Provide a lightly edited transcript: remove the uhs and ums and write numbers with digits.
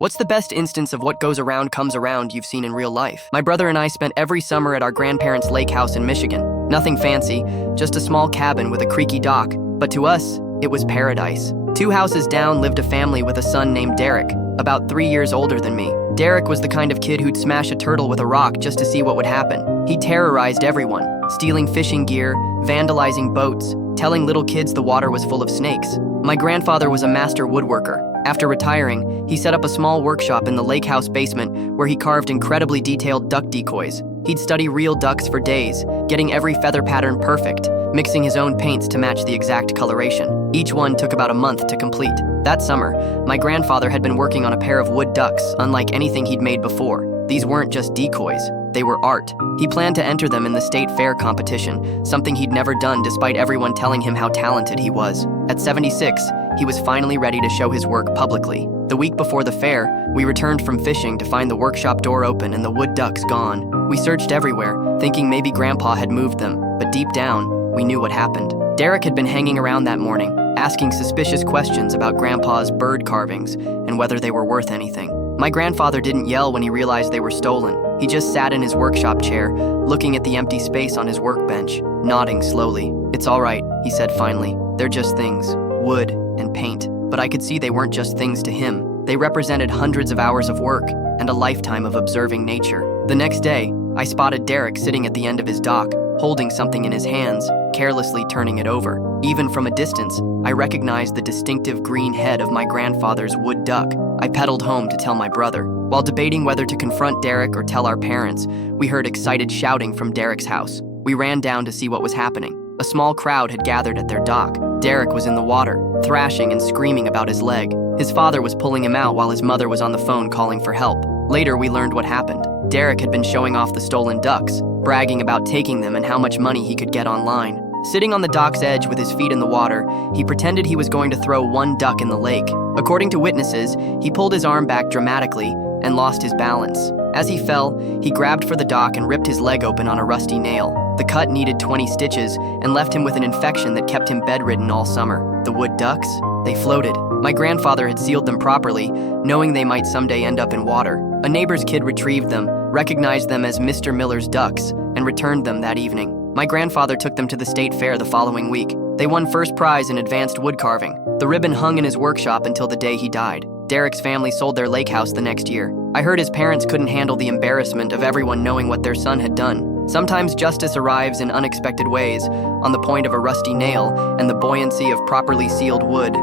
What's the best instance of what goes around comes around you've seen in real life? My brother and I spent every summer at our grandparents' lake house in Michigan. Nothing fancy, just a small cabin with a creaky dock. But to us, it was paradise. 2 houses down lived a family with a son named Derek, about 3 years older than me. Derek was the kind of kid who'd smash a turtle with a rock just to see what would happen. He terrorized everyone, stealing fishing gear, vandalizing boats, telling little kids the water was full of snakes. My grandfather was a master woodworker. After retiring, he set up a small workshop in the lake house basement where he carved incredibly detailed duck decoys. He'd study real ducks for days, getting every feather pattern perfect, mixing his own paints to match the exact coloration. Each one took about a month to complete. That summer, my grandfather had been working on a pair of wood ducks, unlike anything he'd made before. These weren't just decoys, they were art. He planned to enter them in the state fair competition, something he'd never done despite everyone telling him how talented he was. At 76, he was finally ready to show his work publicly. The week before the fair, we returned from fishing to find the workshop door open and the wood ducks gone. We searched everywhere, thinking maybe Grandpa had moved them, but deep down, we knew what happened. Derek had been hanging around that morning, asking suspicious questions about Grandpa's bird carvings and whether they were worth anything. My grandfather didn't yell when he realized they were stolen. He just sat in his workshop chair, looking at the empty space on his workbench, nodding slowly. "It's all right," he said finally. "They're just things, wood and paint." But I could see they weren't just things to him. They represented hundreds of hours of work and a lifetime of observing nature. The next day, I spotted Derek sitting at the end of his dock, holding something in his hands, carelessly turning it over. Even from a distance, I recognized the distinctive green head of my grandfather's wood duck. I pedaled home to tell my brother. While debating whether to confront Derek or tell our parents, we heard excited shouting from Derek's house. We ran down to see what was happening. A small crowd had gathered at their dock. Derek was in the water, thrashing and screaming about his leg. His father was pulling him out while his mother was on the phone calling for help. Later, we learned what happened. Derek had been showing off the stolen ducks, bragging about taking them and how much money he could get online. Sitting on the dock's edge with his feet in the water, he pretended he was going to throw one duck in the lake. According to witnesses, he pulled his arm back dramatically and lost his balance. As he fell, he grabbed for the dock and ripped his leg open on a rusty nail. The cut needed 20 stitches and left him with an infection that kept him bedridden all summer. The wood ducks? They floated. My grandfather had sealed them properly, knowing they might someday end up in water. A neighbor's kid retrieved them, recognized them as Mr. Miller's ducks, and returned them that evening. My grandfather took them to the state fair the following week. They won first prize in advanced wood carving. The ribbon hung in his workshop until the day he died. Derek's family sold their lake house the next year. I heard his parents couldn't handle the embarrassment of everyone knowing what their son had done. Sometimes justice arrives in unexpected ways, on the point of a rusty nail and the buoyancy of properly sealed wood.